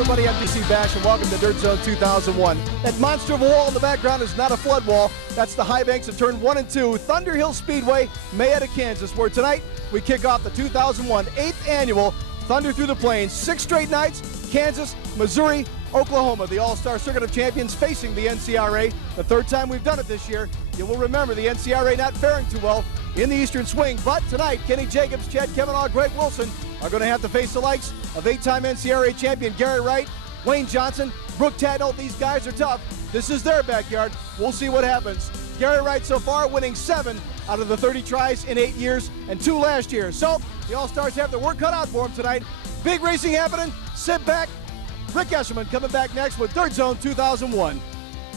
everybody, I'm DC Bash, and welcome to Dirt Zone 2001. That monster of a wall in the background is not a flood wall. That's the high banks of turn 1 and 2, Thunder Hill Speedway, Mayetta, Kansas, where tonight we kick off the 2001 8th annual Thunder Through the Plains. 6 straight nights, Kansas, Missouri, Oklahoma, the All-Star Circuit of Champions facing the NCRA. The third time we've done it this year. You will remember the NCRA not faring too well in the Eastern Swing, but tonight, Kenny Jacobs, Chad Kavanaugh, Greg Wilson are going to have to face the likes of 8-time NCRA champion Gary Wright, Wayne Johnson, Brooke Tadnall. These guys are tough. This is their backyard. We'll see what happens. Gary Wright so far winning 7 out of the 30 tries in 8 years and 2 last year. So the All-Stars have their work cut out for them tonight. Big racing happening. Sit back. Rick Eshelman coming back next with Dirt Zone 2001.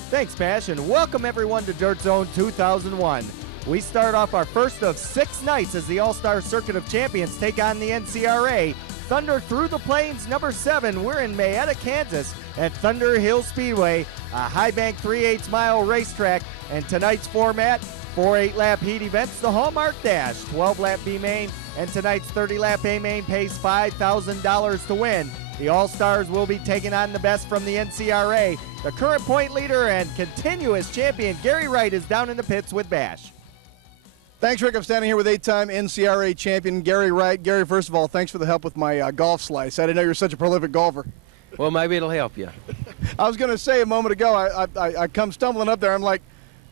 Thanks, Bash, and welcome everyone to Dirt Zone 2001. We start off our first of 6 nights as the All-Star Circuit of Champions take on the NCRA. Thunder Through the Plains, number 7. We're in Mayetta, Kansas at Thunder Hill Speedway, a high bank 3/8 mile racetrack. And tonight's format, 4 8-lap heat events, the Hallmark Dash, 12-lap B main, and tonight's 30-lap A main pays $5,000 to win. The All-Stars will be taking on the best from the NCRA. The current point leader and continuous champion Gary Wright is down in the pits with Bash. Thanks, Rick. I'm standing here with 8-time NCRA champion Gary Wright. Gary, first of all, thanks for the help with my golf slice. I didn't know you were such a prolific golfer. Well, maybe it'll help you. I was going to say a moment ago, I come stumbling up there. I'm like,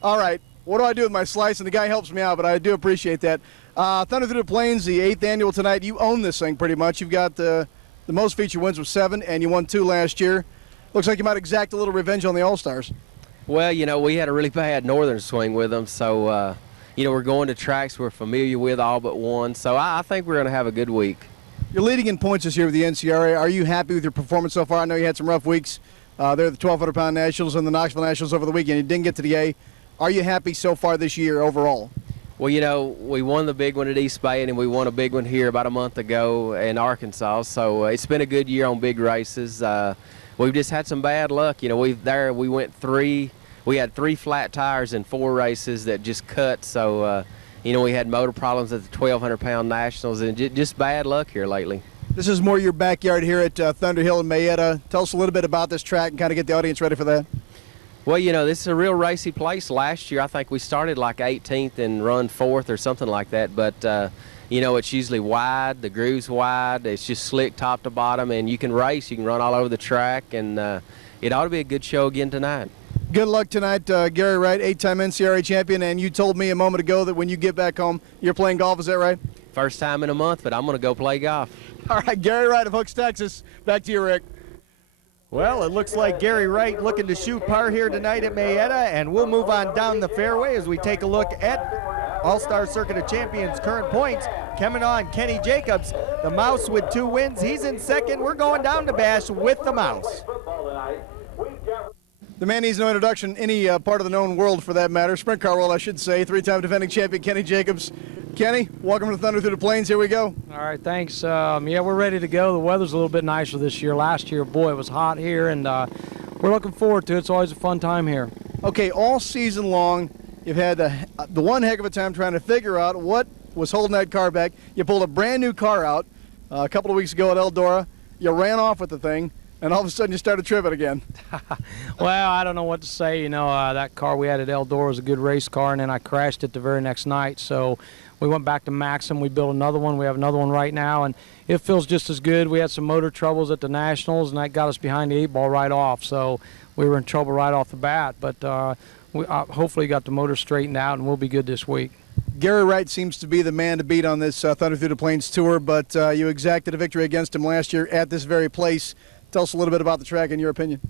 all right, what do I do with my slice? And the guy helps me out, but I do appreciate that. Thunder Through the Plains, the 8th annual tonight. You own this thing pretty much. You've got the most feature wins with 7, and you won 2 last year. Looks like you might exact a little revenge on the All-Stars. Well, you know, we had a really bad northern swing with them, so, you know, we're going to tracks we're familiar with, all but one. So I think we're going to have a good week. You're leading in points this year with the NCRA. Are you happy with your performance so far? I know you had some rough weeks. They're the 1,200-pound Nationals and the Knoxville Nationals over the weekend. You didn't get to the A. Are you happy so far this year overall? Well, you know, we won the big one at East Bay, and we won a big one here about a month ago in Arkansas. So it's been a good year on big races. We've just had some bad luck. You know, we had 3 flat tires in 4 races that just cut. So, you know, we had motor problems at the 1,200-pound Nationals, and just bad luck here lately. This is more your backyard here at Thunder Hill and Mayetta. Tell us a little bit about this track and kind of get the audience ready for that. Well, you know, this is a real racy place. Last year, I think we started like 18th and run 4th or something like that. But, you know, it's usually wide. The groove's wide. It's just slick top to bottom, and you can race. You can run all over the track, and it ought to be a good show again tonight. Good luck tonight, Gary Wright, 8-time NCRA champion. And you told me a moment ago that when you get back home, you're playing golf. Is that right? First time in a month, but I'm going to go play golf. All right, Gary Wright of Hooks, Texas. Back to you, Rick. Well, it looks like Gary Wright looking to shoot par here tonight at Mayetta, and we'll move on down the fairway as we take a look at All-Star Circuit of Champions current points. Coming on, Kenny Jacobs, the Mouse with 2 wins. He's in second. We're going down to Bash with the Mouse. The man needs no introduction, any part of the known world for that matter. Sprint car world, I should say. 3-time defending champion Kenny Jacobs. Kenny, welcome to Thunder Through the Plains. Here we go. All right, thanks. Yeah, we're ready to go. The weather's a little bit nicer this year. Last year, boy, it was hot here, and we're looking forward to it. It's always a fun time here. Okay, all season long, you've had the one heck of a time trying to figure out what was holding that car back. You pulled a brand new car out a couple of weeks ago at Eldora. You ran off with the thing, and all of a sudden you started tripping again. Well, I don't know what to say. You know, that car we had at Eldora was a good race car, and then I crashed it the very next night. So we went back to Maxim. We built another one. We have another one right now, and it feels just as good. We had some motor troubles at the Nationals, and that got us behind the 8 ball right off. So we were in trouble right off the bat. But we hopefully got the motor straightened out, and we'll be good this week. Gary Wright seems to be the man to beat on this Thunder Through the Plains tour, but you exacted a victory against him last year at this very place. Tell us a little bit about the track in your opinion.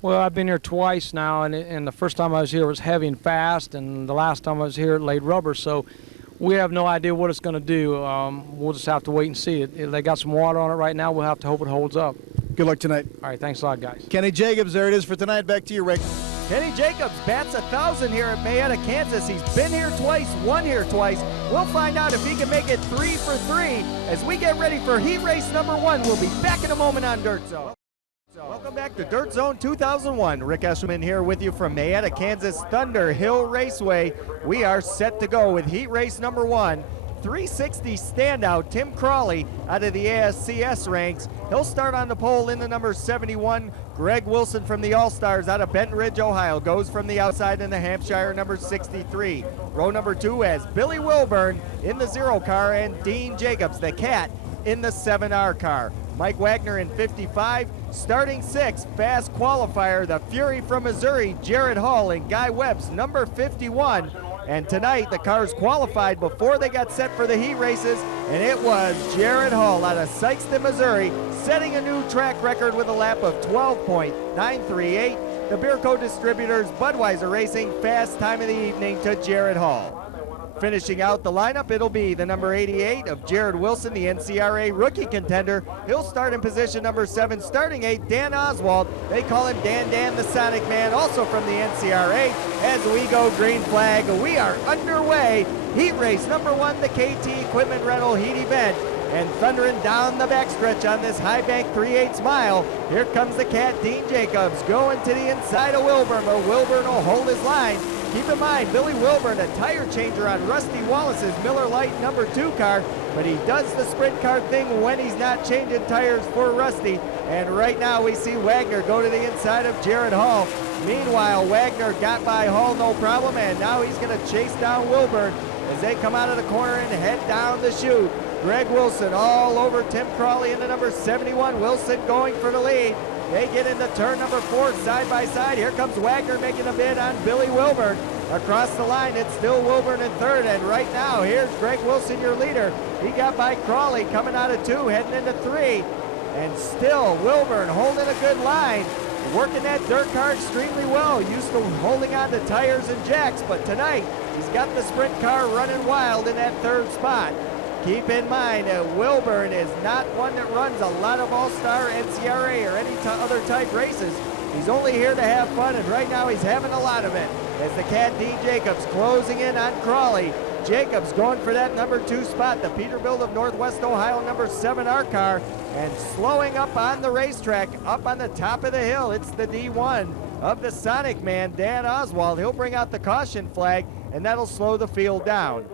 Well, I've been here twice now, and the first time I was here it was heavy and fast, and the last time I was here it laid rubber. So we have no idea what it's going to do. We'll just have to wait and see. They got some water on it right now. We'll have to hope it holds up. Good luck tonight. All right, thanks a lot, guys. Kenny Jacobs, there it is for tonight. Back to you, Rick. Kenny Jacobs bats 1,000 here at Mayetta, Kansas. He's been here twice, won here twice. We'll find out if he can make it 3 for 3 as we get ready for heat race number 1. We'll be back in a moment on Dirt Zone. Welcome back to Dirt Zone 2001. Rick Eshelman here with you from Mayetta, Kansas, Thunder Hill Raceway. We are set to go with heat race number 1. 360 standout, Tim Crawley, out of the ASCS ranks. He'll start on the pole in the number 71. Greg Wilson from the All-Stars out of Benton Ridge, Ohio, goes from the outside in the Hampshire number 63. Row number 2 has Billy Wilburn in the 0 car and Dean Jacobs, the Cat, in the 7R car. Mike Wagner in 55. Starting 6, fast qualifier, the Fury from Missouri, Jared Hall, and Guy Webb's number 51. And tonight, the cars qualified before they got set for the heat races, and it was Jared Hall out of Sykeston, Missouri, setting a new track record with a lap of 12.938. The Beer Co. Distributors, Budweiser Racing, fast time of the evening to Jared Hall. Finishing out the lineup, it'll be the number 88 of Jared Wilson, the NCRA rookie contender. He'll start in position number 7. Starting 8, Dan Oswald. They call him Dan the Sonic Man, also from the NCRA. As we go green flag, we are underway. Heat race number 1, the KT Equipment Rental Heat event. And thundering down the backstretch on this high bank 3/8 mile, here comes the Cat, Dean Jacobs, going to the inside of Wilburn, but Wilburn will hold his line. Keep in mind, Billy Wilburn, a tire changer on Rusty Wallace's Miller Lite number 2 car, but he does the sprint car thing when he's not changing tires for Rusty. And right now we see Wagner go to the inside of Jared Hall. Meanwhile, Wagner got by Hall no problem, and now he's going to chase down Wilburn as they come out of the corner and head down the chute. Greg Wilson all over Tim Crawley in the number 71. Wilson going for the lead. They get into turn number 4 side by side. Here comes Wagner making a bid on Billy Wilburn. Across the line, it's still Wilburn in 3rd. And right now, here's Greg Wilson, your leader. He got by Crawley coming out of 2, heading into 3. And still Wilburn holding a good line. Working that dirt car extremely well. Used to holding on to tires and jacks, but tonight he's got the sprint car running wild in that 3rd spot. Keep in mind that Wilburn is not one that runs a lot of All-Star, NCRA, or any other type races. He's only here to have fun, and right now he's having a lot of it. As the Cat, Dean Jacobs, closing in on Crawley. Jacobs going for that number 2 spot, the Peterbilt of Northwest Ohio number 7R car, and slowing up on the racetrack, up on the top of the hill. It's the D1 of the Sonic Man, Dan Oswald. He'll bring out the caution flag, and that'll slow the field down.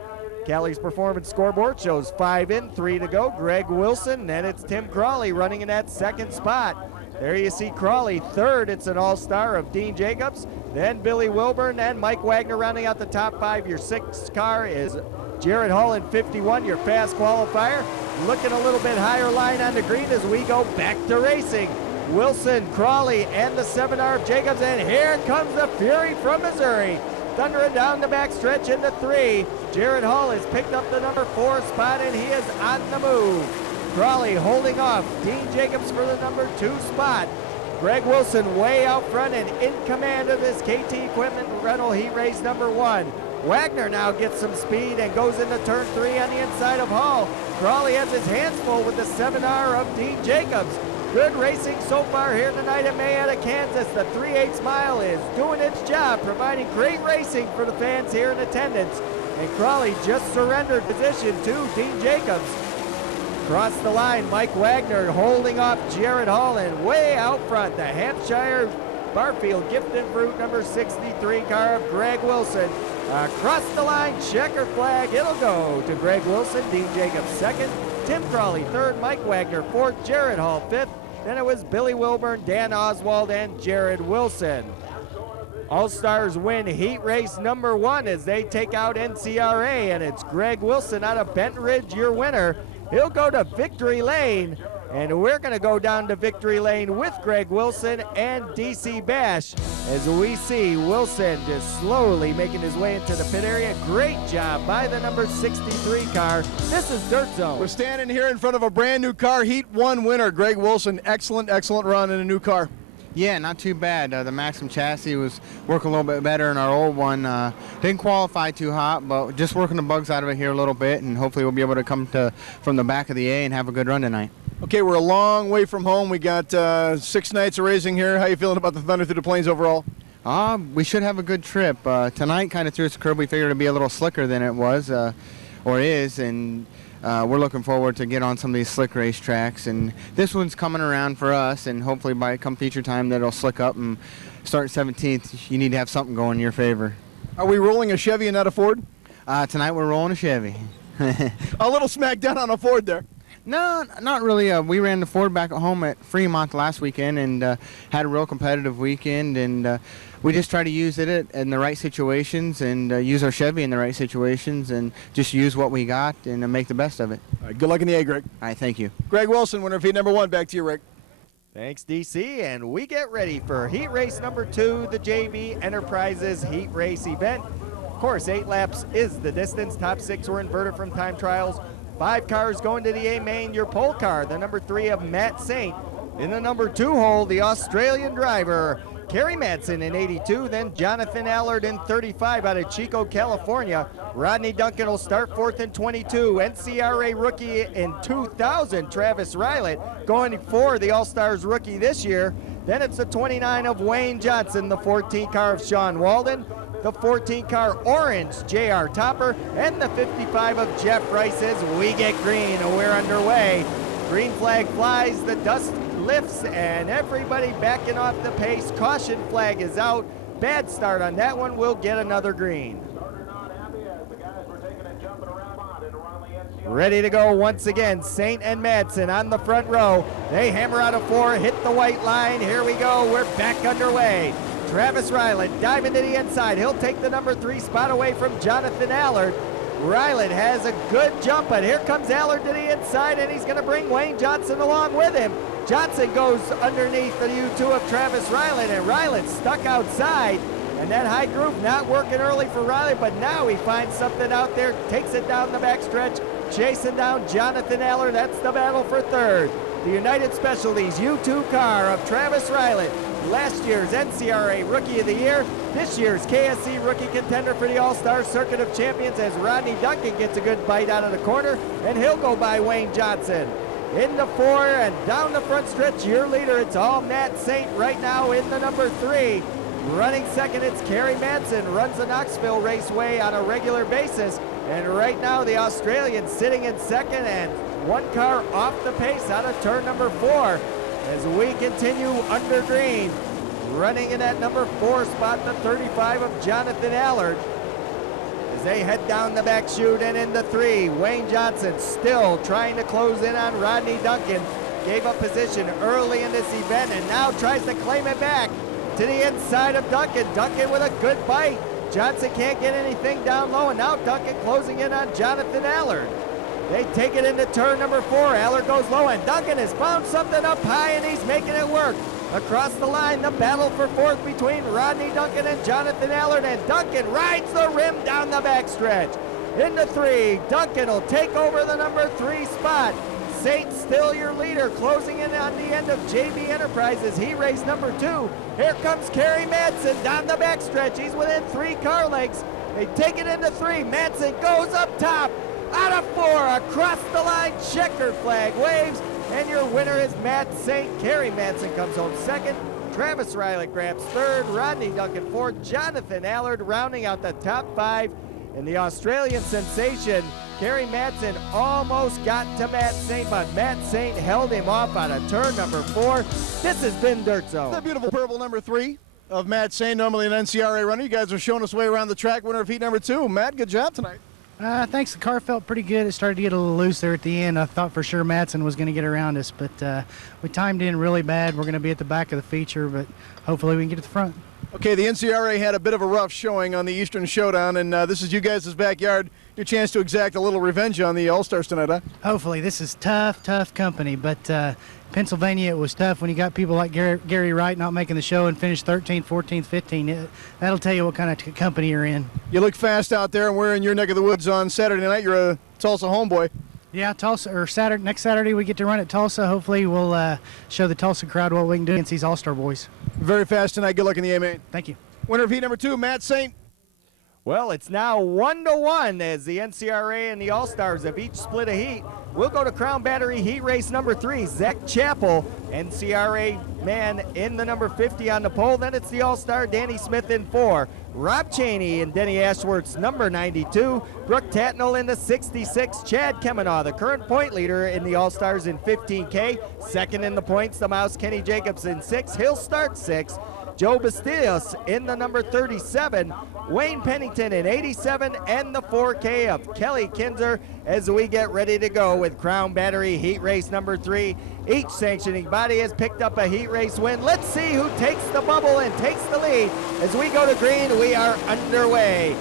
Callie's performance scoreboard shows 5 in, 3 to go. Greg Wilson, and it's Tim Crawley running in that 2nd spot. There you see Crawley 3rd. It's an all-star of Dean Jacobs, then Billy Wilburn, and Mike Wagner rounding out the top 5. Your 6th car is Jared Hall in 51, your fast qualifier. Looking a little bit higher line on the green as we go back to racing. Wilson, Crawley, and the 7R of Jacobs, and here comes the Fury from Missouri. Thundering down the back stretch into 3. Jared Hall has picked up the number 4 spot, and he is on the move. Crawley holding off Dean Jacobs for the number 2 spot. Greg Wilson way out front and in command of this KT Equipment Rental Heat Race number 1. Wagner now gets some speed and goes into turn 3 on the inside of Hall. Crawley has his hands full with the 7R of Dean Jacobs. Good racing so far here tonight at Mayetta, Kansas. The 3/8 mile is doing its job, providing great racing for the fans here in attendance. And Crawley just surrendered position to Dean Jacobs. Across the line, Mike Wagner holding off Jared Hall, and way out front, the Hampshire Barfield Gift and Fruit number 63 car of Greg Wilson. Across the line, checker flag, it'll go to Greg Wilson. Dean Jacobs 2nd, Tim Crawley 3rd, Mike Wagner 4th, Jared Hall 5th. Then it was Billy Wilburn, Dan Oswald, and Jared Wilson. All-Stars win heat race number 1 as they take out NCRA, and it's Greg Wilson out of Benton Ridge, your winner. He'll go to victory lane, and we're going to go down to victory lane with Greg Wilson and DC Bash as we see Wilson just slowly making his way into the pit area. Great job by the number 63 car. This is Dirt Zone. We're standing here in front of a brand new car, Heat 1 winner, Greg Wilson. Excellent run in a new car. Yeah, not too bad. The Maxim chassis was working a little bit better in our old one. Didn't qualify too hot, but just working the bugs out of it here a little bit, and hopefully we'll be able to come from the back of the A and have a good run tonight. Okay, we're a long way from home. We got 6 nights of racing here. How you feeling about the Thunder Through the Plains overall? We should have a good trip. Tonight kind of threw us a curve. We figured it'd be a little slicker than it was, or is, and we're looking forward to get on some of these slick race tracks. And this one's coming around for us, and hopefully by come feature time that'll slick up and start 17th. You need to have something going in your favor. Are we rolling a Chevy and not a Ford? Tonight we're rolling a Chevy. A little smackdown on a Ford there. No, not really. We ran the Ford back at home at Fremont last weekend and had a real competitive weekend. And we just try to use it in the right situations and use our Chevy in the right situations and just use what we got and make the best of it. All right, good luck in the A, Greg. All right, thank you. Greg Wilson, winner of heat number 1. Back to you, Rick. Thanks, DC, and we get ready for heat race number 2, the JB Enterprises heat race event. Of course, 8 laps is the distance. Top 6 were inverted from time trials. 5 cars going to the A main. Your pole car, the number 3 of Matt Saint. In the number 2 hole, the Australian driver, Kerry Madsen in 82, then Jonathan Allard in 35 out of Chico, California. Rodney Duncan will start 4th in 22. NCRA rookie in 2000, Travis Rylett, going for the All-Stars rookie this year. Then it's the 29 of Wayne Johnson, the 14 car of Sean Walden, the 14 car orange J.R. Topper, and the 55 of Jeff Rice as we get green. We're underway. Green flag flies, the dust lifts, and everybody backing off the pace. Caution flag is out. Bad start on that one. We'll get another green. Ready to go once again. Saint and Madsen on the front row. They hammer out a 4, hit the white line. Here we go. We're back underway. Travis Rylett diving to the inside. He'll take the number 3 spot away from Jonathan Allard. Rylett has a good jump, but here comes Allard to the inside, and he's going to bring Wayne Johnson along with him. Johnson goes underneath the U2 of Travis Rylett, and Rylett stuck outside. And that high groove not working early for Rylett, but now he finds something out there, takes it down the backstretch, chasing down Jonathan Allard. That's the battle for 3rd. The United Specialties U2 car of Travis Rylett. Last year's NCRA Rookie of the Year, this year's KSC Rookie Contender for the All-Star Circuit of Champions as Rodney Duncan gets a good bite out of the corner, and he'll go by Wayne Johnson. Into 4 and down the front stretch, your leader, it's all Matt Saint right now in the number 3. Running second, it's Kerry Madsen, runs the Knoxville Raceway on a regular basis, and right now the Australian sitting in second and 1 car off the pace out of turn number 4. As we continue under green, running in that number 4 spot, the 35 of Jonathan Allard. As they head down the back chute and into 3, Wayne Johnson still trying to close in on Rodney Duncan. Gave up position early in this event and now tries to claim it back to the inside of Duncan. Duncan with a good bite. Johnson can't get anything down low, and now Duncan closing in on Jonathan Allard. They take it into turn number 4. Allard goes low, and Duncan has found something up high, and he's making it work. Across the line, the battle for 4th between Rodney Duncan and Jonathan Allard, and Duncan rides the rim down the backstretch. Into 3, Duncan will take over the number 3 spot. Saint still your leader, closing in on the end of JB Enterprises. He raced number 2. Here comes Kerry Madsen down the backstretch. He's within 3 car lengths. They take it into 3. Madsen goes up top. Out of 4, across the line, checkered flag waves, and your winner is Matt Saint. Kerry Madsen comes home 2nd. Travis Rylett grabs 3rd. Rodney Duncan 4th. Jonathan Allard rounding out the top 5. And the Australian sensation, Kerry Madsen, almost got to Matt Saint, but Matt Saint held him off out of turn number 4. This has been Dirt Zone. The beautiful purple number 3 of Matt Saint, normally an NCRA runner. You guys are showing us way around the track, winner of heat number 2. Matt, good job tonight. Thanks. The car felt pretty good. It started to get a little loose there at the end. I thought for sure Madsen was going to get around us, but we timed in really bad. We're going to be at the back of the feature, but hopefully we can get to the front. Okay, the NCRA had a bit of a rough showing on the Eastern Showdown, and this is you guys' backyard. Your chance to exact a little revenge on the All-Stars tonight, huh? Hopefully. This is tough company, but Pennsylvania, it was tough when you got people like Gary Wright not making the show and finished 13th, 14th, 15th. That'll tell you what kind of company you're in. You look fast out there, and we're in your neck of the woods on Saturday night. You're a Tulsa homeboy. Yeah, Tulsa, or next Saturday we get to run at Tulsa. Hopefully we'll show the Tulsa crowd what we can do against these All-Star boys. Very fast tonight. Good luck in the A-Main. Thank you. Winner of heat number 2, Matt Saint. Well, it's now 1-1 as the NCRA and the All-Stars have each split a heat. We'll go to Crown Battery heat race number 3. Zach Chappell, NCRA man in the number 50 on the pole. Then it's the All-Star Danny Smith in 4. Rob Cheney and Denny Ashworth's number 92. Brooke Tatnell in the 66. Chad Kemenaugh, the current point leader in the All-Stars in 15K. Second in the points, the Mouse Kenny Jacobs in 6. He'll start 6. Joe Bastillos in the number 37, Wayne Pennington in 87, and the 4K of Kelly Kinzer as we get ready to go with Crown Battery Heat Race number 3. Each sanctioning body has picked up a heat race win. Let's see who takes the bubble and takes the lead. As we go to green, we are underway.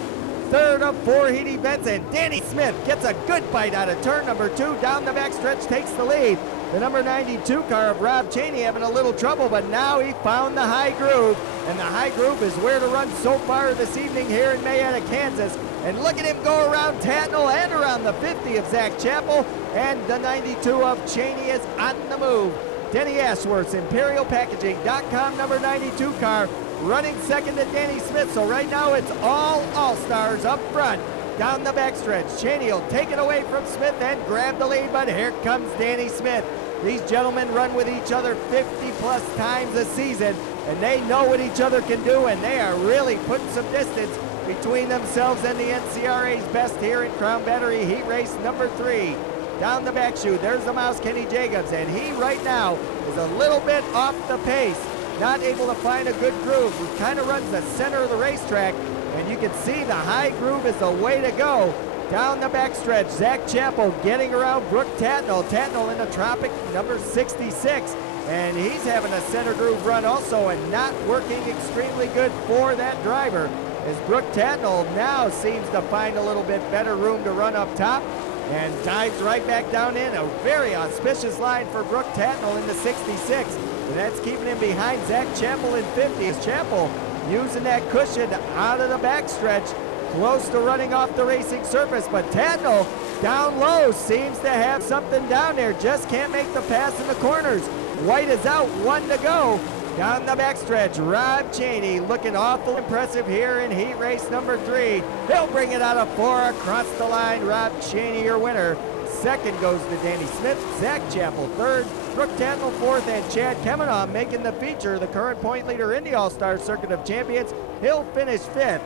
Third of 4 heat events, and Danny Smith gets a good bite out of turn number 2. Down the backstretch, takes the lead. The number 92 car of Rob Cheney having a little trouble, but now he found the high groove, and the high groove is where to run so far this evening here in Mayetta, Kansas. And look at him go around Tatnall and around the 50 of Zach Chappell, and the 92 of Cheney is on the move. Denny Ashworth's ImperialPackaging.com number 92 car running second to Danny Smith. So right now it's all stars up front. Down the backstretch, Cheney will take it away from Smith and grab the lead, but here comes Danny Smith. These gentlemen run with each other 50+ times a season, and they know what each other can do, and they are really putting some distance between themselves and the NCRA's best here in Crown Battery Heat Race number 3. Down the back chute, there's the mouse, Kenny Jacobs, and he right now is a little bit off the pace, not able to find a good groove. He kind of runs the center of the racetrack, and you can see the high groove is the way to go. Down the backstretch, Zach Chappell getting around Brooke Tatnall. Tatnall in the Tropic number 66, and he's having a center groove run also and not working extremely good for that driver, as Brooke Tatnall now seems to find a little bit better room to run up top and dives right back down in. A very auspicious line for Brooke Tatnall in the 66, and that's keeping him behind Zach Chappell in 50. As Chappell using that cushion out of the backstretch, close to running off the racing surface, but Tatnall down low seems to have something down there, just can't make the pass in the corners. White is out, 1 to go. Down the backstretch, Rob Cheney looking awful impressive here in heat race number 3. He'll bring it out of 4 across the line. Rob Cheney, your winner. Second goes to Danny Smith, Zach Chappell third, Brooke Tatnall fourth, and Chad Kemenaugh making the feature, the current point leader in the All-Star Circuit of Champions. He'll finish 5th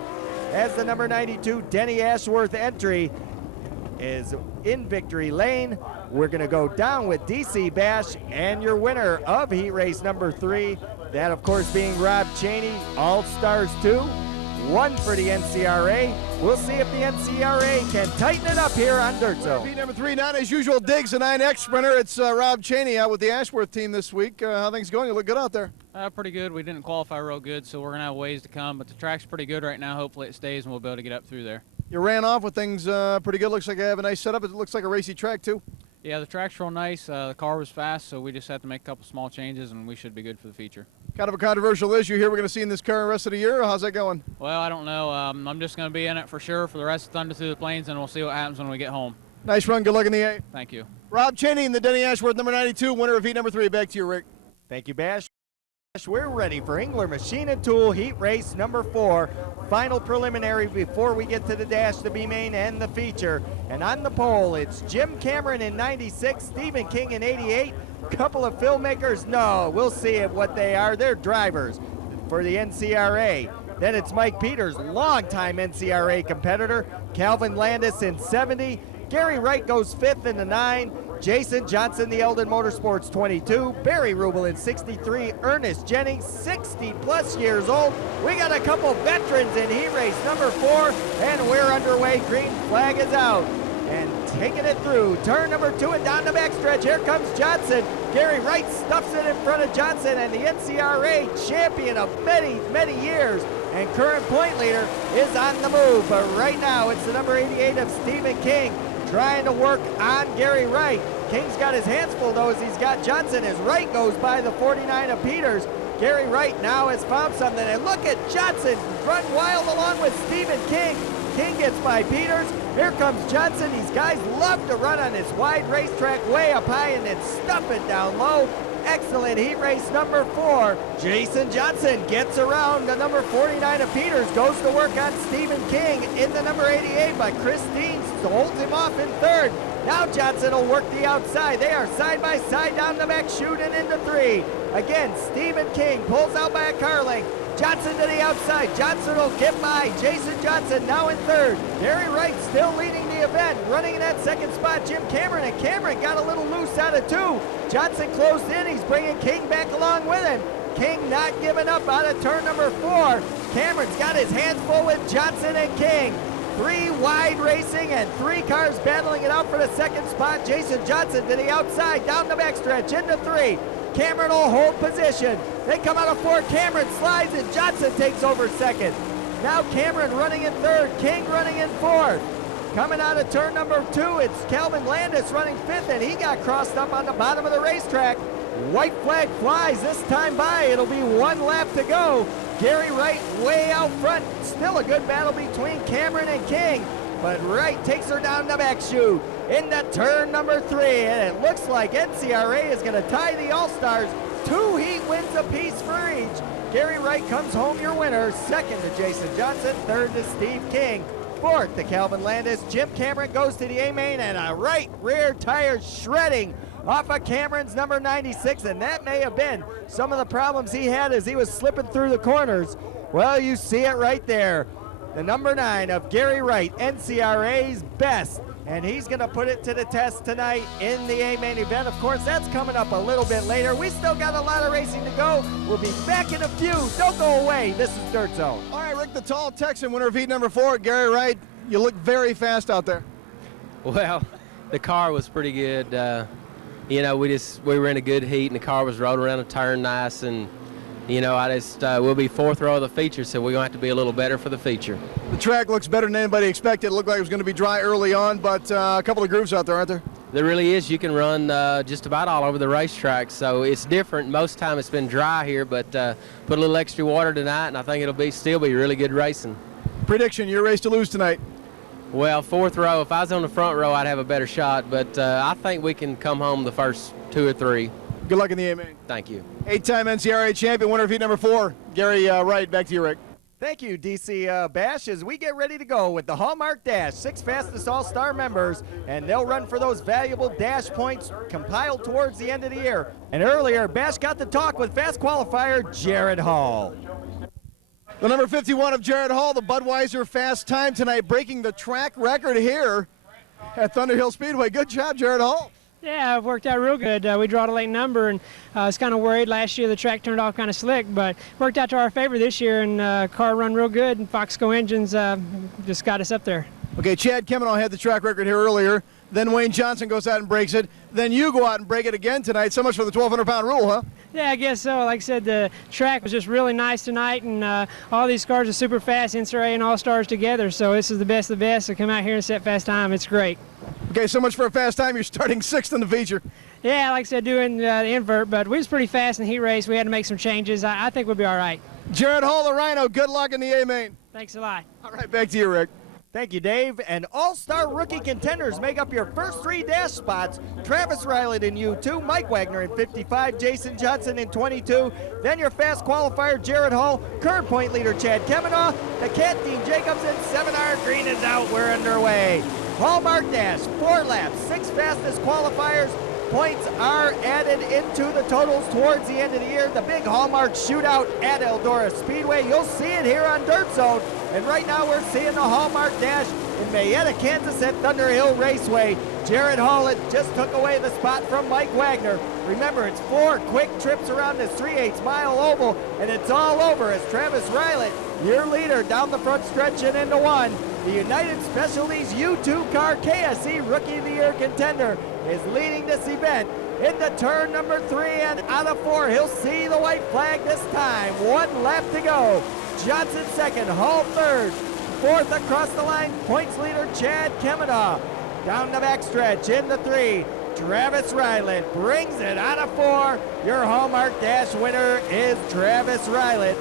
as the number 92 Denny Ashworth entry is in victory lane. We're going to go down with DC Bash and your winner of heat race number 3. That, of course, being Rob Cheney, All-Stars 2. 1 for the NCRA. We'll see if the NCRA can tighten it up here on Dirt Zone. Beat number 3, not as usual, Diggs, a 9X sprinter. It's Rob Cheney out with the Ashworth team this week. How things going? You look good out there. Pretty good. We didn't qualify real good, so we're going to have ways to come, but the track's pretty good right now. Hopefully it stays, and we'll be able to get up through there. You ran off with things pretty good. Looks like you have a nice setup. It looks like a racy track, too. Yeah, the track's real nice. The car was fast, so we just had to make a couple small changes, and we should be good for the feature. Kind of a controversial issue here we're going to see in this car the rest of the year. How's that going? Well, I don't know. I'm just going to be in it for sure for the rest of Thunder Through the Plains, and we'll see what happens when we get home. Nice run. Good luck in the A. Thank you. Rob Cheney and the Denny Ashworth, number 92, winner of heat number 3. Back to you, Rick. Thank you, Bash. We're ready for Engler Machine and Tool heat race number 4. Final preliminary before we get to the dash, the B main, and the feature. And on the pole, it's Jim Cameron in 96, Stephen King in 88. Couple of filmmakers? No, we'll see what they are. They're drivers for the NCRA. Then it's Mike Peters, longtime NCRA competitor. Calvin Landis in 70. Gary Wright goes 5th in the 9. Jason Johnson, the Eldon Motorsports 22. Barry Rubel in 63. Ernest Jennings, 60+ years old. We got a couple veterans in heat race number 4, and we're underway. Green flag is out. And taking it through turn number 2 and down the backstretch. Here comes Johnson. Gary Wright stuffs it in front of Johnson, and the NCRA champion of many years and current point leader is on the move. But right now it's the number 88 of Stephen King trying to work on Gary Wright. King's got his hands full though as he's got Johnson as Wright goes by the 49 of Peters. Gary Wright now has found something, and look at Johnson run wild along with Stephen King. King gets by Peters. Here comes Johnson. These guys love to run on this wide racetrack way up high and then stuff it down low. Excellent heat race number 4. Jason Johnson gets around the number 49 of Peters, goes to work on Stephen King in the number 88, but Christine holds him off in 3rd. Now Johnson will work the outside. They are side by side down the back chute and into 3. Again, Stephen King pulls out by a car length. Johnson to the outside. Johnson will get by. Jason Johnson now in 3rd. Gary Wright still leading the event. Running in that 2nd spot, Jim Cameron. And Cameron got a little loose out of 2. Johnson closed in. He's bringing King back along with him. King not giving up out of turn number 4. Cameron's got his hands full with Johnson and King. 3 wide racing and 3 cars battling it out for the second spot. Jason Johnson to the outside, down the backstretch, into 3. Cameron will hold position. They come out of 4. Cameron slides and Johnson takes over second. Now Cameron running in 3rd, King running in 4th. Coming out of turn number 2, it's Calvin Landis running 5th, and he got crossed up on the bottom of the racetrack. White flag flies this time by. It'll be 1 lap to go. Gary Wright way out front. Still a good battle between Cameron and King, but Wright takes her down the back chute into turn number 3, and it looks like NCRA is going to tie the All-Stars. 2 heat wins apiece for each. Gary Wright comes home your winner. 2nd to Jason Johnson. 3rd to Steve King. 4th to Calvin Landis. Jim Cameron goes to the A-main, and a right rear tire shredding off of Cameron's number 96, and that may have been some of the problems he had as he was slipping through the corners. Well, you see it right there. The number 9 of Gary Wright, NCRA's best, and he's going to put it to the test tonight in the A-main event. Of course, that's coming up a little bit later. We still got a lot of racing to go. We'll be back in a few. Don't go away. This is Dirt Zone. All right, Rick, the tall Texan, winner of heat number 4, Gary Wright. You look very fast out there. Well, the car was pretty good. You know, we were in a good heat, and the car was rolling around the turn nice, and you know, we'll be 4th row of the feature, so we're going to have to be a little better for the feature. The track looks better than anybody expected. It looked like it was going to be dry early on, but a couple of grooves out there, aren't there? There really is. You can run just about all over the racetrack, so it's different. Most time it's been dry here, but put a little extra water tonight, and I think it'll still be really good racing. Prediction, your race to lose tonight? Well, 4th row. If I was on the front row, I'd have a better shot, but I think we can come home the first 2 or 3. Good luck in the A-main. Thank you. 8-time NCRA champion, winner of heat number 4, Gary Wright. Back to you, Rick. Thank you, DC Bash, as we get ready to go with the Hallmark Dash. 6 fastest All-Star members, and they'll run for those valuable dash points compiled towards the end of the year. And earlier, Bash got to talk with fast qualifier Jared Hall. The number 51 of Jared Hall, the Budweiser fast time tonight, breaking the track record here at Thunder Hill Speedway. Good job, Jared Hall. Yeah, it worked out real good. We drawed a late number, and I was kind of worried. Last year the track turned off kind of slick, but worked out to our favor this year, and car run real good, and Foxco engines just got us up there. Okay, Chad Kemenall had the track record here earlier. Then Wayne Johnson goes out and breaks it. Then you go out and break it again tonight. So much for the 1,200-pound rule, huh? Yeah, I guess so. Like I said, the track was just really nice tonight, and all these cars are super fast, NCRA and All-Stars together, so this is the best of the best. So come out here and set fast time. It's great. Okay, so much for a fast time. You're starting 6th in the feature. Yeah, like I said, doing the invert, but we was pretty fast in the heat race. We had to make some changes. I think we'll be all right. Jared Hall, the Rhino, good luck in the A-main. Thanks a lot. All right, back to you, Rick. Thank you, Dave. And All-Star rookie contenders make up your first 3 dash spots. Travis Ryland in U2, Mike Wagner in 55, Jason Johnson in 22. Then your fast qualifier, Jared Hall, current point leader, Chad Kemenall, the Cat Dean Jacobs, and 7R Green is out. We're underway. Hallmark Dash, 4 laps, 6 fastest qualifiers. Points are added into the totals towards the end of the year. The big Hallmark shootout at Eldora Speedway. You'll see it here on Dirt Zone. And right now we're seeing the Hallmark Dash in Mayetta, Kansas at Thunder Hill Raceway. Jared Hall just took away the spot from Mike Wagner. Remember, it's 4 quick trips around this 3/8 mile oval, and it's all over as Travis Ryland, your leader, down the front stretch and into 1. The United Specialties U2 car KSE Rookie of the Year contender is leading this event into turn number 3, and out of 4, he'll see the white flag this time. 1 lap to go. Johnson 2nd, Hall 3rd. 4th across the line, points leader Chad Kemenall. Down the backstretch into 3. Travis Ryland brings it out of 4. Your Hallmark Dash winner is Travis Ryland.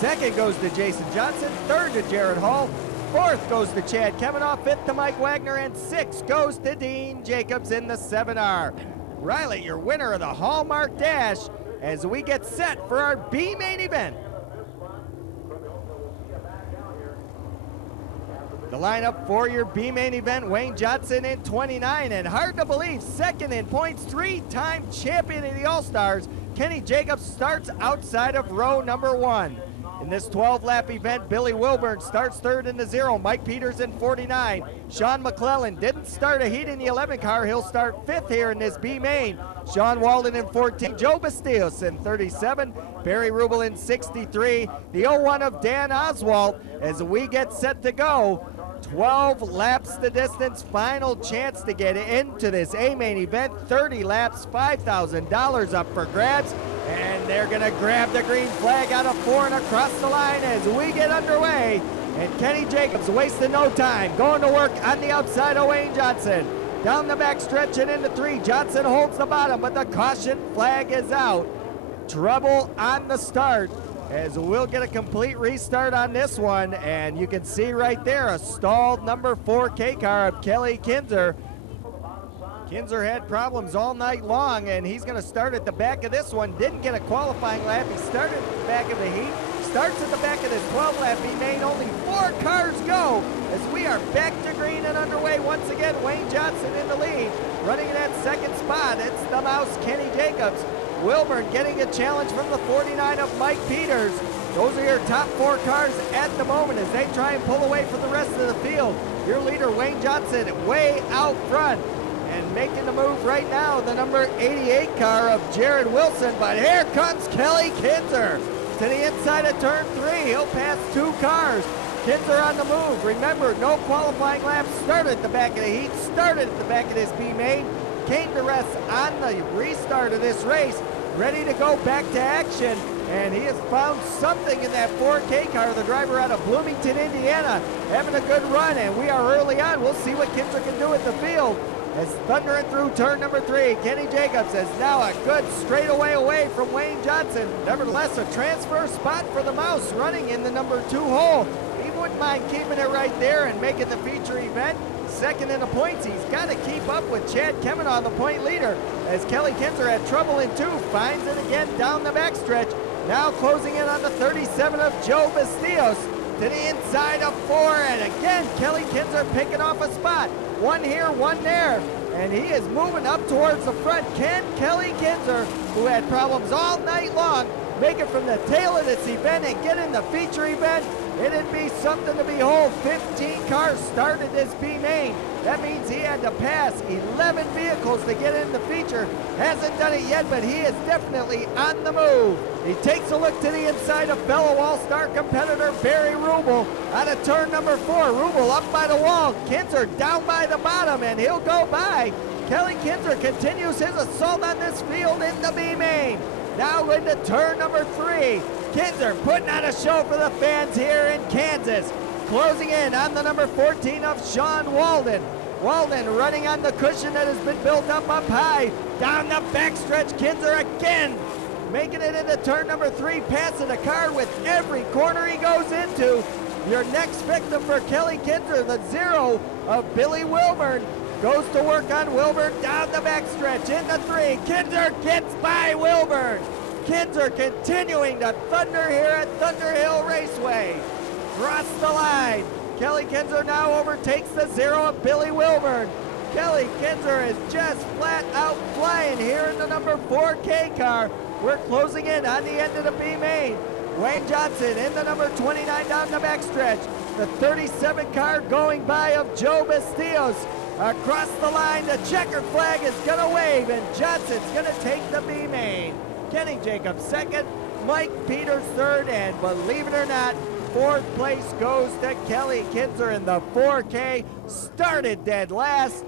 2nd goes to Jason Johnson. 3rd to Jared Hall. 4th goes to Chad Kemenall. 5th to Mike Wagner. And 6th goes to Dean Jacobs in the 7R. Riley, your winner of the Hallmark Dash, as we get set for our B main event. The lineup for your B main event, Wayne Johnson in 29, and hard to believe, 2nd in points, 3-time champion of the All-Stars, Kenny Jacobs starts outside of row number 1. In In this 12-lap event, Billy Wilburn starts third in the 0. Mike Peters in 49. Sean McClellan didn't start a heat in the 11 car. He'll start 5th here in this B main. Sean Walden in 14. Joe Bastillos in 37. Barry Rubel in 63. The 01 of Dan Oswald as we get set to go. 12 laps the distance, final chance to get into this A-main event. 30 laps, $5,000 up for grabs. And they're gonna grab the green flag out of 4 and across the line as we get underway. And Kenny Jacobs wasting no time, going to work on the outside of Wayne Johnson. Down the back stretch and into 3, Johnson holds the bottom, but the caution flag is out. Trouble on the start as we'll get a complete restart on this one. And you can see right there a stalled number 4 K car of Kelly Kinzer. Kinzer had problems all night long, and he's going to start at the back of this one. Didn't get a qualifying lap. He started at the back of the heat. Starts at the back of this 12-lap main. Only 4 cars go as we are back to green and underway once again. Wayne Johnson in the lead, running in that second spot. It's the mouse, Kenny Jacobs. Wilburn getting a challenge from the 49 of Mike Peters. Those are your top 4 cars at the moment as they try and pull away from the rest of the field. Your leader, Wayne Johnson, way out front. And making the move right now, the number 88 car of Jared Wilson. But here comes Kelly Kinzer to the inside of turn 3. He'll pass 2 cars. Kinzer on the move. Remember, no qualifying laps. Started at the back of the heat. Started at the back of this B main. Came to rest on the restart of this race. Ready to go back to action. And he has found something in that 4K car. The driver out of Bloomington, Indiana, having a good run. And we are early on. We'll see what Kinzer can do at the field. As thundering through turn number 3, Kenny Jacobs is now a good straightaway away from Wayne Johnson. Nevertheless, a transfer spot for the mouse running in the number 2 hole. He wouldn't mind keeping it right there and making the feature event. Second in the points, he's got to keep up with Chad Kemenaugh, the point leader, as Kelly Kinzer had trouble in 2, finds it again down the backstretch. Now closing in on the 37 of Joe Bastillos to the inside of 4, and again Kelly Kinzer picking off a spot. 1 here, 1 there, and he is moving up towards the front. Can Kelly Kinzer, who had problems all night long, make it from the tail of this event and get in the feature event? It'd be something to behold. 15 cars started this B main. That means he had to pass 11 vehicles to get in the feature. Hasn't done it yet, but he is definitely on the move. He takes a look to the inside of fellow all-star competitor Barry Rubel out of turn number 4. Rubel up by the wall. Kinzer down by the bottom, and he'll go by. Kelly Kinzer continues his assault on this field in the B main. Now into turn number 3. Kinzer putting on a show for the fans here in Kansas. Closing in on the number 14 of Sean Walden. Walden running on the cushion that has been built up high. Down the backstretch, Kinzer again making it into turn number 3, passing a car with every corner he goes into. Your next victim for Kelly Kinzer, the 0 of Billy Wilburn, goes to work on Wilburn down the backstretch into 3. Kinzer gets by Wilburn. Kinzer continuing to thunder here at Thunderhill Raceway. Cross the line. Kelly Kinzer now overtakes the 0 of Billy Wilburn. Kelly Kinzer is just flat out flying here in the number 4K car. We're closing in on the end of the B main. Wayne Johnson in the number 29 down the backstretch. The 37 car going by of Joe Bastillos. Across the line, the checker flag is gonna wave, and Johnson's gonna take the B main. Kenny Jacobs second, Mike Peters third, and believe it or not, 4th place goes to Kelly Kinzer in the 4K. Started dead last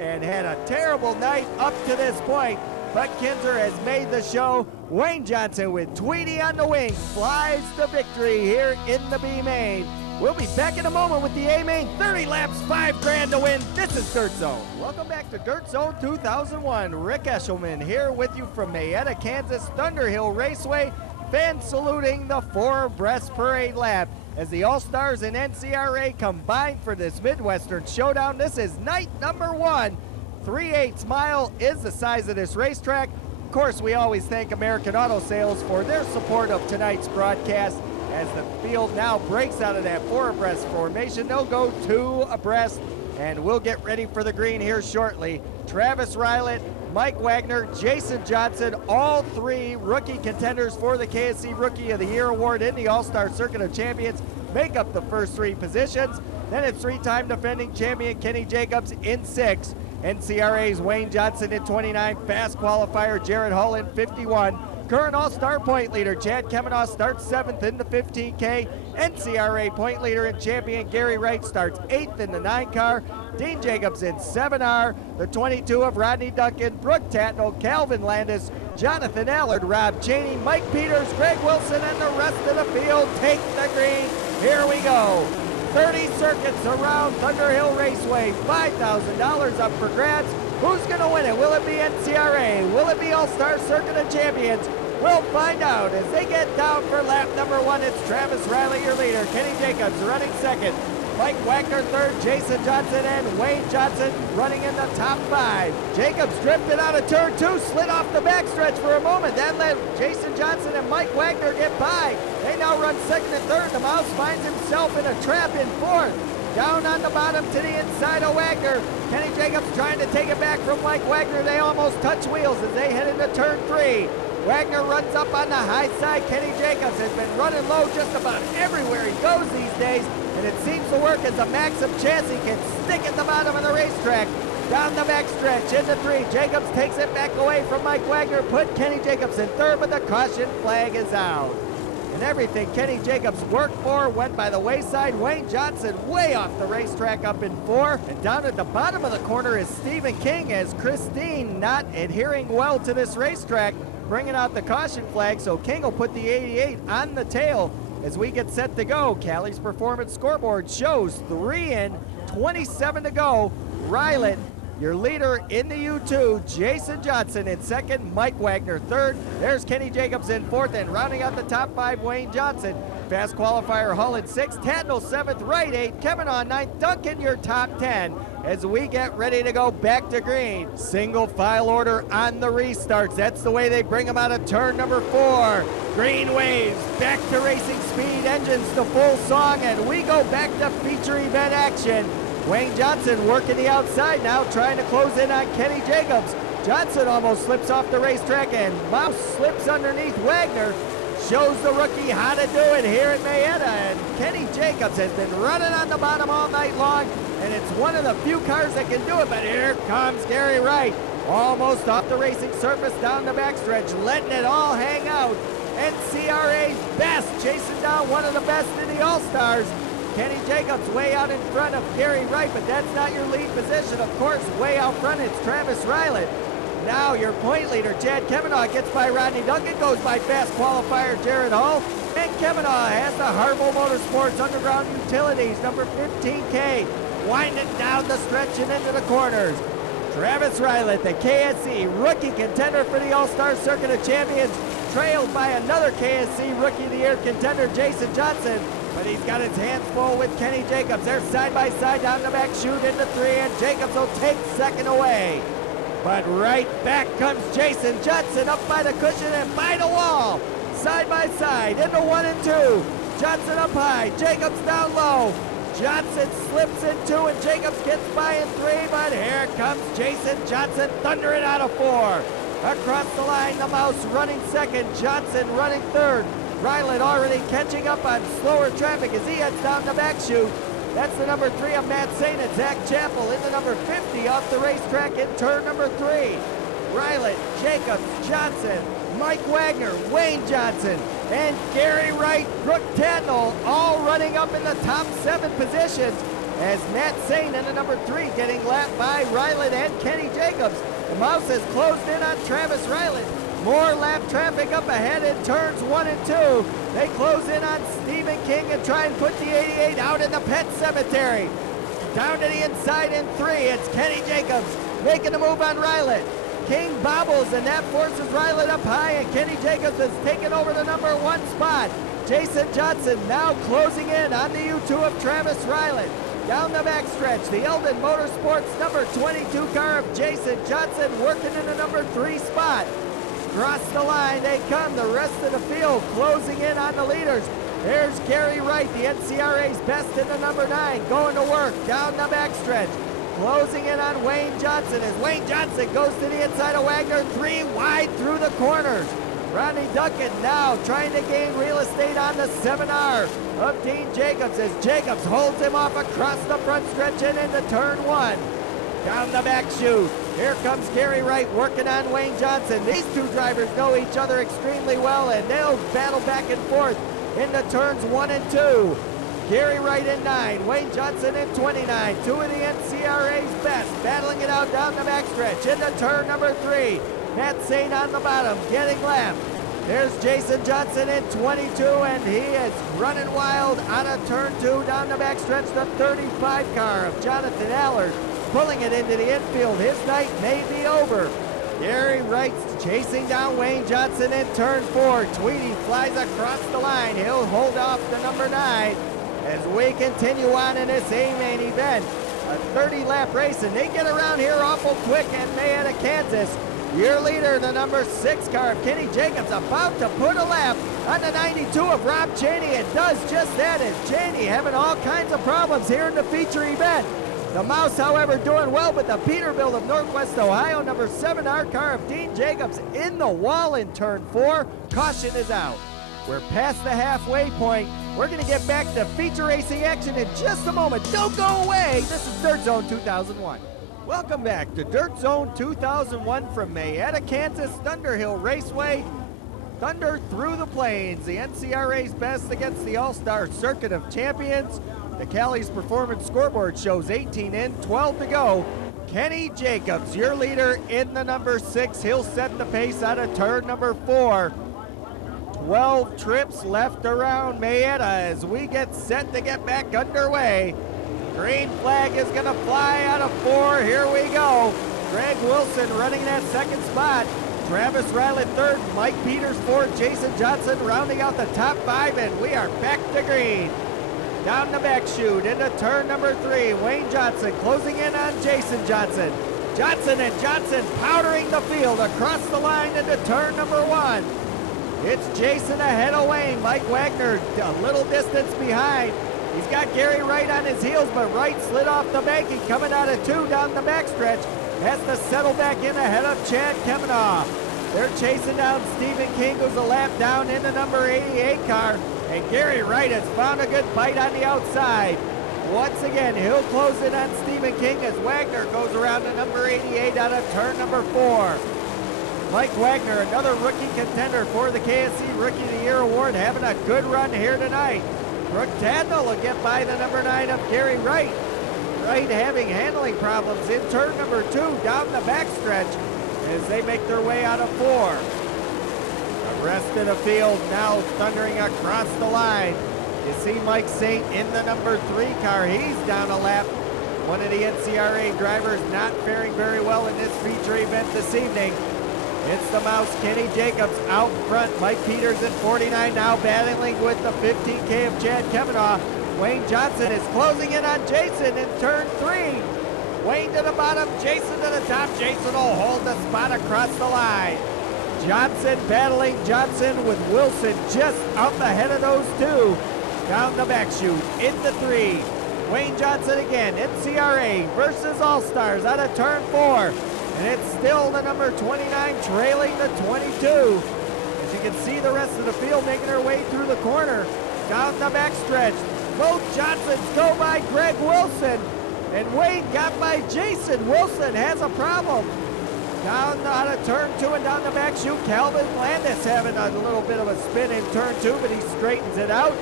and had a terrible night up to this point, but Kinzer has made the show. Wayne Johnson with Tweety on the wing flies to victory here in the B main. We'll be back in a moment with the A main. 30 laps, $5 grand to win. This is Dirt Zone. Welcome back to Dirt Zone 2001. Rick Eshelman here with you from Mayetta, Kansas, Thunderhill Raceway. Fans saluting the 4 abreast parade lap as the All-Stars and NCRA combine for this Midwestern Showdown. This is night number 1. 3/8 mile is the size of this racetrack. Of course, we always thank American Auto Sales for their support of tonight's broadcast. As the field now breaks out of that 4 abreast formation, they'll go 2 abreast, and we'll get ready for the green here shortly. Travis Rylett, Mike Wagner, Jason Johnson, all three rookie contenders for the KSC Rookie of the Year award in the All-Star Circuit of Champions, make up the first three positions. Then it's three-time defending champion Kenny Jacobs in 6. NCRA's Wayne Johnson in 29. Fast qualifier Jared Hull in 51. Current All-Star point leader Chad Kemenaugh starts 7th in the 15K. NCRA point leader and champion Gary Wright starts 8th in the 9 car. Dean Jacobs in 7R. The 22 of Rodney Duncan, Brooke Tatnell, Calvin Landis, Jonathan Allard, Rob Cheney, Mike Peters, Greg Wilson, and the rest of the field take the green. Here we go. 30 circuits around Thunder Hill Raceway. $5,000 up for grabs. Who's going to win it? Will it be NCRA? Will it be All-Star Circuit of Champions? We'll find out as they get down for lap number 1. It's Travis Riley, your leader. Kenny Jacobs running second. Mike Wagner third. Jason Johnson and Wayne Johnson running in the top 5. Jacobs drifted out of turn 2, slid off the backstretch for a moment. That let Jason Johnson and Mike Wagner get by. They now run second and third. The Mouse finds himself in a trap in 4th. Down on the bottom to the inside of Wagner. Kenny Jacobs trying to take it back from Mike Wagner. They almost touch wheels as they head into turn 3. Wagner runs up on the high side. Kenny Jacobs has been running low just about everywhere he goes these days, and it seems to work as a Maxim chassis can stick at the bottom of the racetrack. Down the back stretch into 3. Jacobs takes it back away from Mike Wagner. Put Kenny Jacobs in 3rd, but the caution flag is out. And everything Kenny Jacobs worked for went by the wayside. Wayne Johnson way off the racetrack up in 4. And down at the bottom of the corner is Stephen King, as Christine not adhering well to this racetrack, bringing out the caution flag. So King will put the 88 on the tail as we get set to go. Callie's performance scoreboard shows 3 in, 27 to go. Rylet, your leader in the U2, Jason Johnson in 2nd, Mike Wagner 3rd. There's Kenny Jacobs in 4th, and rounding out the top 5, Wayne Johnson. Fast qualifier Hull in 6th, Tatnell 7th, Wright 8th, Kemenaugh 9th, Duncan your top 10 as we get ready to go back to green. Single file order on the restarts. That's the way they bring them out of turn number 4. Green waves, back to racing speed, engines to full song, and we go back to feature event action. Wayne Johnson working the outside now, trying to close in on Kenny Jacobs. Johnson almost slips off the racetrack, and Mouse slips underneath Wagner. Shows the rookie how to do it here at Mayetta, and Kenny Jacobs has been running on the bottom all night long, and it's one of the few cars that can do it, but here comes Gary Wright. Almost off the racing surface down the backstretch, letting it all hang out. NCRA's best, chasing down one of the best in the All-Stars. Kenny Jacobs way out in front of Gary Wright, but that's not your lead position. Of course, way out front, it's Travis Rylet. Now your point leader, Chad Kemenaugh, gets by Rodney Duncan, goes by fast qualifier Jared Hull, and Kemenaugh has the Harville Motorsports Underground Utilities, number 15K, winding down the stretch and into the corners. Travis Rylet, the KSC rookie contender for the All-Star Circuit of Champions, trailed by another KSC Rookie of the Year contender, Jason Johnson, but he's got his hands full with Kenny Jacobs. They're side by side down the back chute into 3, and Jacobs will take 2nd away. But right back comes Jason Johnson up by the cushion and by the wall. Side by side into 1 and 2. Johnson up high, Jacobs down low. Johnson slips in 2 and Jacobs gets by in 3, but here comes Jason Johnson thundering out of 4. Across the line, the Mouse running 2nd, Johnson running 3rd. Rylet already catching up on slower traffic as he heads down the back chute. That's the number 3 of Matt Sain and Zach Chappell in the number 50 off the racetrack in turn number 3. Rylet, Jacobs, Johnson, Mike Wagner, Wayne Johnson, and Gary Wright, Brooke Tatnell all running up in the top 7 positions as Matt Sain in the number 3 getting lapped by Rylet and Kenny Jacobs. The Mouse has closed in on Travis Rylet. More lap traffic up ahead in turns 1 and 2. They close in on Stephen King and try and put the 88 out in the pet cemetery. Down to the inside in 3, it's Kenny Jacobs making a move on Rylet. King bobbles, and that forces Rylet up high, and Kenny Jacobs has taken over the number 1 spot. Jason Johnson now closing in on the U2 of Travis Rylet. Down the backstretch, the Eldon Motorsports number 22 car of Jason Johnson working in the number 3 spot. Across the line they come, the rest of the field closing in on the leaders. There's Gary Wright, the NCRA's best in the number 9, going to work down the backstretch. closing in on Wayne Johnson as Wayne Johnson goes to the inside of Wagner, 3 wide through the corners. Rodney Duncan now trying to gain real estate on the 7R of Dean Jacobs as Jacobs holds him off across the front stretch and into turn 1. Down the back chute. Here comes Gary Wright working on Wayne Johnson. These two drivers know each other extremely well, and they'll battle back and forth into turns 1 and 2. Gary Wright in 9, Wayne Johnson in 29. Two of the NCRA's best battling it out down the backstretch into turn number 3. Matt Saint on the bottom, getting left. There's Jason Johnson in 22, and he is running wild on a turn 2 down the backstretch. The 35 car of Jonathan Allard pulling it into the infield. His night may be over. Gary Wright's chasing down Wayne Johnson in turn 4. Tweedy flies across the line. He'll hold off the number 9 as we continue on in this A-main event. A 30-lap race, and they get around here awful quick in Mayetta, Kansas. Your leader, the number 6 car of Kenny Jacobs, about to put a lap on the 92 of Rob Cheney, and does just that as Cheney having all kinds of problems here in the feature event. The Mouse, however, doing well, but the Peterbilt of Northwest Ohio, number 7R car of Dean Jacobs in the wall in turn 4. Caution is out. We're past the halfway point. We're going to get back to feature racing action in just a moment. Don't go away. This is Dirt Zone 2001. Welcome back to Dirt Zone 2001 from Mayetta, Kansas, Thunderhill Raceway. Thunder through the plains. The NCRA's best against the All-Star Circuit of Champions. The Cali's performance scoreboard shows 18 in, 12 to go. Kenny Jacobs, your leader in the number 6. He'll set the pace out of turn number 4. 12 trips left around Mayetta as we get set to get back underway. Green flag is going to fly out of 4. Here we go. Greg Wilson running that second spot. Travis Riley third. Mike Peters fourth. Jason Johnson rounding out the top 5, and we are back to green. Down the back chute into turn number 3. Wayne Johnson closing in on Jason Johnson. Johnson and Johnson powdering the field across the line into turn number 1. It's Jason ahead of Wayne. Mike Wagner a little distance behind. He's got Gary Wright on his heels, but Wright slid off the bank and coming out of 2 down the backstretch. Has to settle back in ahead of Chad Kemenoff. They're chasing down Stephen King, who's a lap down in the number 88 car. And Gary Wright has found a good bite on the outside. Once again, he'll close in on Stephen King as Wagner goes around to number 88 out of turn number 4. Mike Wagner, another rookie contender for the KSC Rookie of the Year Award, having a good run here tonight. Brooke Tadnall will get by the number 9 of Gary Wright. Wright having handling problems in turn number 2 down the backstretch as they make their way out of 4. The rest of the field now thundering across the line. You see Mike Saint in the number 3 car. He's down a lap. One of the NCRA drivers not faring very well in this feature event this evening. It's the Mouse, Kenny Jacobs out front. Mike Peters at 49 now battling with the 15K of Chad Kemenoff. Wayne Johnson is closing in on Jason in turn 3. Wayne to the bottom, Jason to the top. Jason will hold the spot across the line. Johnson battling Johnson with Wilson just up ahead of those 2. Down the back chute, into 3. Wayne Johnson again, NCRA versus All-Stars out of turn 4. And it's still the number 29 trailing the 22. As you can see, the rest of the field making their way through the corner. Down the backstretch, both Johnsons go by Greg Wilson. And Wayne got by Jason. Wilson has a problem. Down out of turn 2 and down the back chute, Calvin Landis having a little bit of a spin in turn 2, but he straightens it out.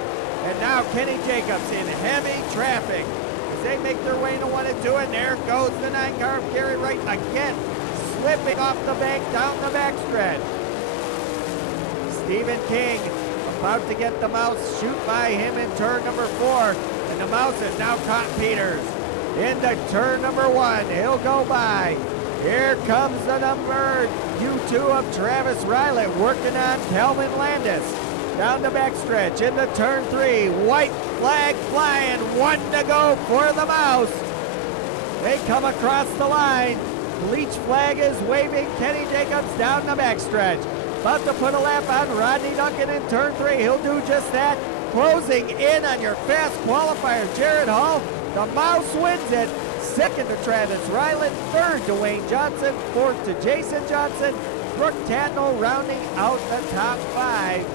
And now Kenny Jacobs in heavy traffic. They make their way to 1 and 2, and there goes the 9 car of Gary Wright again, slipping off the bank down the backstretch. Stephen King about to get the Mouse, shoot by him in turn number 4, and the Mouse has now caught Peters. Into turn number 1, he'll go by. Here comes the number U2 of Travis Riley working on Calvin Landis. Down the backstretch into turn 3. White flag flying. 1 to go for the Mouse. They come across the line. Bleach flag is waving. Kenny Jacobs down the backstretch. About to put a lap on Rodney Duncan in turn 3. He'll do just that. Closing in on your fast qualifier, Jared Hall. The Mouse wins it. second to Travis Ryland, third to Wayne Johnson, fourth to Jason Johnson, Brooke Tatnell rounding out the top 5.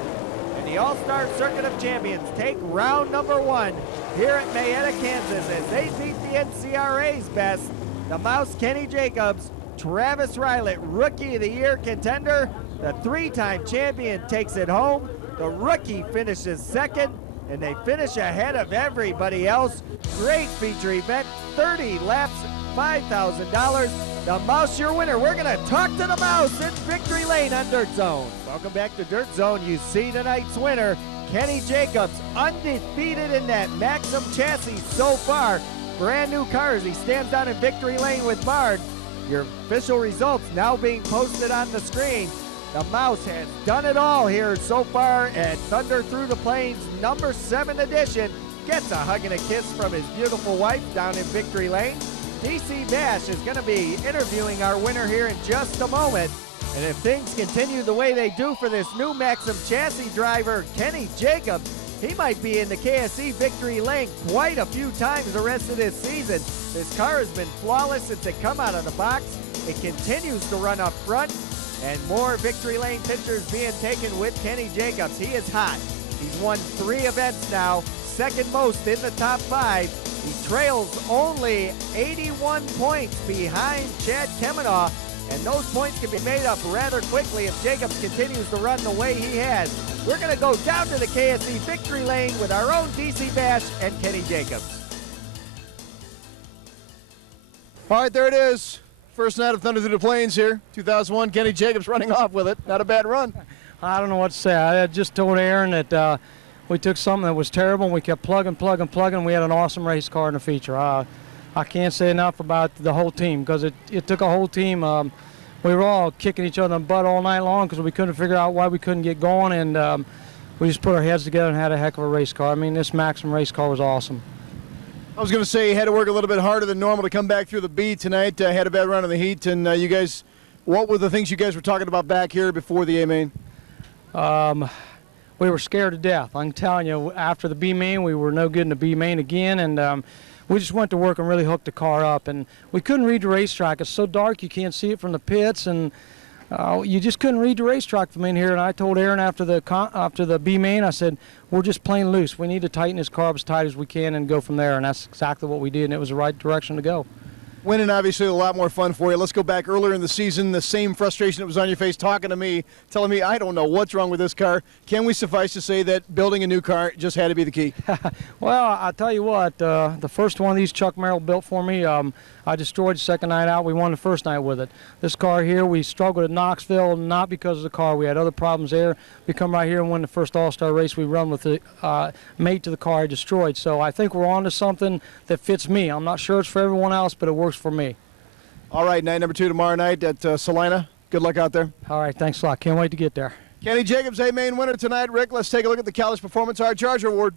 And the All-Star Circuit of Champions take round number 1 here at Mayetta, Kansas, as they beat the NCRA's best, the Mouse Kenny Jacobs. Travis Ryland, Rookie of the Year contender. The 3-time champion takes it home. The rookie finishes second, and they finish ahead of everybody else. Great feature event, 30 laps, $5,000. The Mouse, your winner. We're going to talk to the Mouse in Victory Lane on Dirt Zone. Welcome back to Dirt Zone. You see tonight's winner, Kenny Jacobs, undefeated in that Maxim chassis so far. Brand new cars. He stands down in Victory Lane with Bard. Your official results now being posted on the screen. The Mouse has done it all here so far at Thunder Through the Plains number 7 edition. Gets a hug and a kiss from his beautiful wife down in Victory Lane. DC Bash is going to be interviewing our winner here in just a moment. And if things continue the way they do for this new Maxim chassis driver, Kenny Jacobs, he might be in the KSE Victory Lane quite a few times the rest of this season. This car has been flawless since it come out of the box. It continues to run up front. And more Victory Lane pictures being taken with Kenny Jacobs. He is hot. He's won 3 events now, second most in the top 5. He trails only 81 points behind Chad Kemenaugh, and those points can be made up rather quickly if Jacobs continues to run the way he has. We're going to go down to the KSE Victory Lane with our own DC Bash and Kenny Jacobs. All right, there it is. First night of Thunder Through the Plains here, 2001. Kenny Jacobs running off with it. Not a bad run. I don't know what to say. I just told Aaron that we took something that was terrible and we kept plugging. We had an awesome race car in the feature. I can't say enough about the whole team because it took a whole team. We were all kicking each other in the butt all night long because we couldn't figure out why we couldn't get going, and we just put our heads together and had a heck of a race car. I mean, this Maxim race car was awesome. I was going to say you had to work a little bit harder than normal to come back through the B tonight. Had a bad run in the heat, and you guys, what were the things you guys were talking about back here before the A main? We were scared to death. I'm telling you, after the B main, we were no good in the B main again, and we just went to work and really hooked the car up. And we couldn't read the racetrack. It's so dark you can't see it from the pits, and you just couldn't read the racetrack from in here. And I told Aaron after the B main, I said, we're just playing loose. We need to tighten this car up as tight as we can and go from there. And that's exactly what we did, and it was the right direction to go. Winning, obviously, a lot more fun for you. Let's go back earlier in the season. The same frustration that was on your face talking to me, telling me, I don't know what's wrong with this car. Can we suffice to say that building a new car just had to be the key? Well, I'll tell you what, the first one of these Chuck Merrill built for me, I destroyed the second night out. We won the first night with it. This car here, we struggled at Knoxville, not because of the car. We had other problems there. We come right here and win the first All-Star race we run with the mate to the car I destroyed. So I think we're on to something that fits me. I'm not sure it's for everyone else, but it works for me. All right, night number 2 tomorrow night at Salina. Good luck out there. All right, thanks a lot. Can't wait to get there. Kenny Jacobs, A-main winner tonight. Rick, let's take a look at the Calish Performance Hard Charger Award.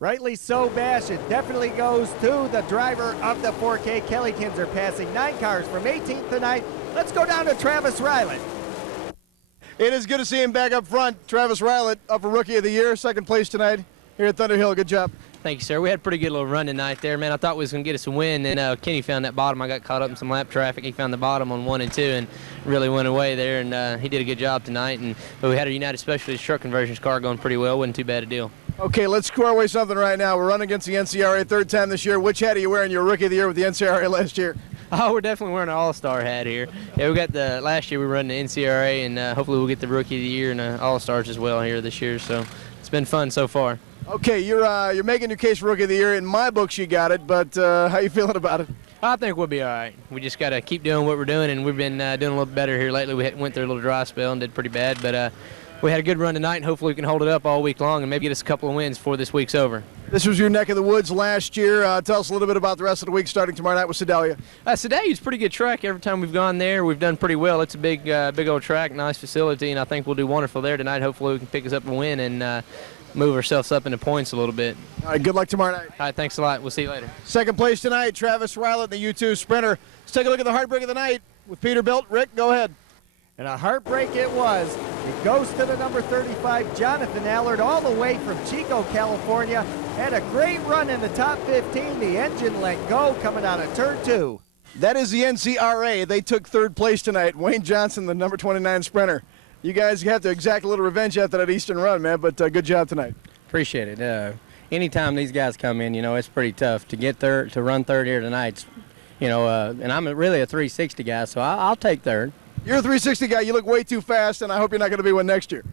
Rightly so, Bash. It definitely goes to the driver of the 4K. Kelly Kinzer passing 9 cars from 18th tonight. Let's go down to Travis Ryland. It is good to see him back up front. Travis Ryland up for Rookie of the Year, second place tonight here at Thunder Hill. Good job. Thank you, sir. We had a pretty good little run tonight there, man. I thought we was going to get us a win, and Kenny found that bottom. I got caught up in some lap traffic. He found the bottom on 1 and 2 and really went away there, and he did a good job tonight. But we had a United Specialist truck conversions car going pretty well. Wasn't too bad a deal. Okay, let's square away something right now. We're running against the NCRA, third time this year. Which hat are you wearing? You're Rookie of the Year with the NCRA last year. Oh, we're definitely wearing an all-star hat here. Yeah, we got the last year we run the NCRA, and hopefully we'll get the Rookie of the Year and all-stars as well here this year. So it's been fun so far. Okay, you're making your case for Rookie of the Year. In my books, you got it, but how you feeling about it? I think we'll be all right. We just got to keep doing what we're doing, and we've been doing a little better here lately. We went through a little dry spell and did pretty bad, but we had a good run tonight, and hopefully we can hold it up all week long and maybe get us a couple of wins before this week's over. This was your neck of the woods last year. Tell us a little bit about the rest of the week starting tomorrow night with Sedalia. Sedalia's a pretty good track. Every time we've gone there, we've done pretty well. It's a big old track, nice facility, and I think we'll do wonderful there tonight. Hopefully we can pick us up a win and move ourselves up into points a little bit. All right, good luck tomorrow night. All right, thanks a lot. We'll see you later. Second place tonight, Travis Ryland, the U2 Sprinter. Let's take a look at the heartbreak of the night with Peterbilt. Rick, go ahead. And a heartbreak it was. It goes to the number 35, Jonathan Allard, all the way from Chico, California. had a great run in the top 15. The engine let go coming out of turn 2. That is the NCRA. They took third place tonight. Wayne Johnson, the number 29 sprinter. You guys have to exact a little revenge after that Eastern run, man, but good job tonight. Appreciate it. Anytime these guys come in, it's pretty tough to get third, to run third here tonight. And I'm really a 360 guy, so I'll take third. You're a 360 guy. You look way too fast, and I hope you're not going to be one next year.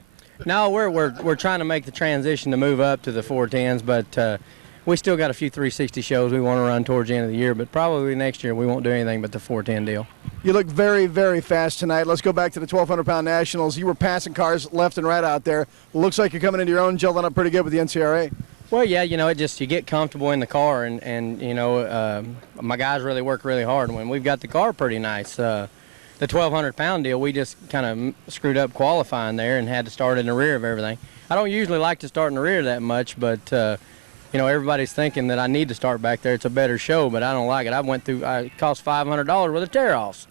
No, we're trying to make the transition to move up to the 410s, but we still got a few 360 shows we want to run towards the end of the year, but probably next year we won't do anything but the 410 deal. You look very, very fast tonight. Let's go back to the 1,200-pound nationals. You were passing cars left and right out there. Looks like you're coming into your own, gelling up pretty good with the NCRA. Well, yeah, you get comfortable in the car, and my guys really work really hard. When we've got the car pretty nice. The 1,200-pound deal, we just kind of screwed up qualifying there and had to start in the rear of everything. I don't usually like to start in the rear that much, but everybody's thinking that I need to start back there. It's a better show, but I don't like it. It cost $500 worth of tear-offs.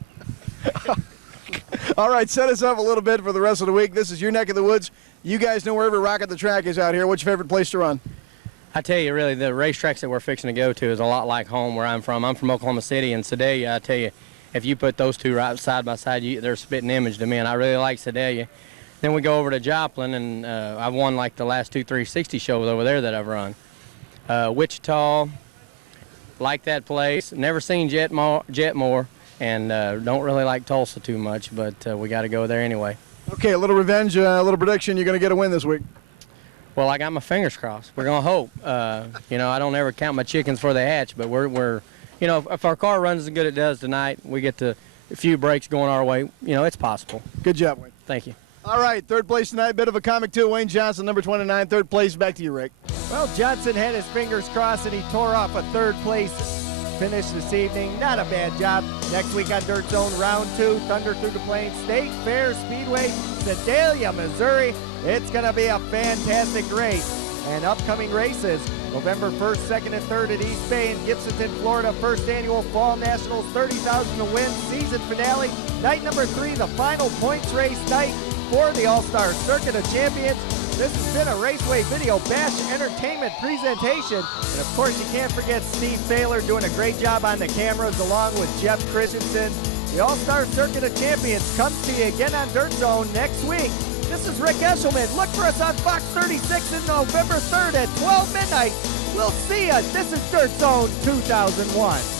All right, set us up a little bit for the rest of the week. This is your neck of the woods. You guys know where every rock at the track is out here. What's your favorite place to run? I tell you, really, the racetracks that we're fixing to go to is a lot like home where I'm from. I'm from Oklahoma City, and Sedalia, I tell you, if you put those two right side by side, they're a spitting image to me, and I really like Sedalia. Then we go over to Joplin, and I've won like the last 2 360 shows over there that I've run. Wichita, like that place. Never seen Jetmore, and don't really like Tulsa too much, but we got to go there anyway. Okay, a little revenge, a little prediction. You're going to get a win this week. Well, I got my fingers crossed. We're going to hope. I don't ever count my chickens before they hatch, but we're if our car runs as good as it does tonight, we get a few breaks going our way, it's possible. Good job, Wayne. Thank you. All right, third place tonight, bit of a comic too. Wayne Johnson, number 29, third place. Back to you, Rick. Well, Johnson had his fingers crossed and he tore off a third place finish this evening. Not a bad job. Next week on Dirt Zone, round 2, Thunder Through the Plains State Fair Speedway, Sedalia, Missouri. It's going to be a fantastic race. And upcoming races, November 1st, 2nd, and 3rd at East Bay in Gibsonton, Florida. First annual Fall Nationals, $30,000 to win. Season finale, night number 3, the final points race night for the All-Star Circuit of Champions. This has been a Raceway Video Bash Entertainment presentation. And of course, you can't forget Steve Baylor doing a great job on the cameras along with Jeff Christensen. The All-Star Circuit of Champions comes to you again on Dirt Zone next week. This is Rick Eshelman. Look for us on Fox 36 on November 3rd at 12 midnight. We'll see you. This is Dirt Zone 2001.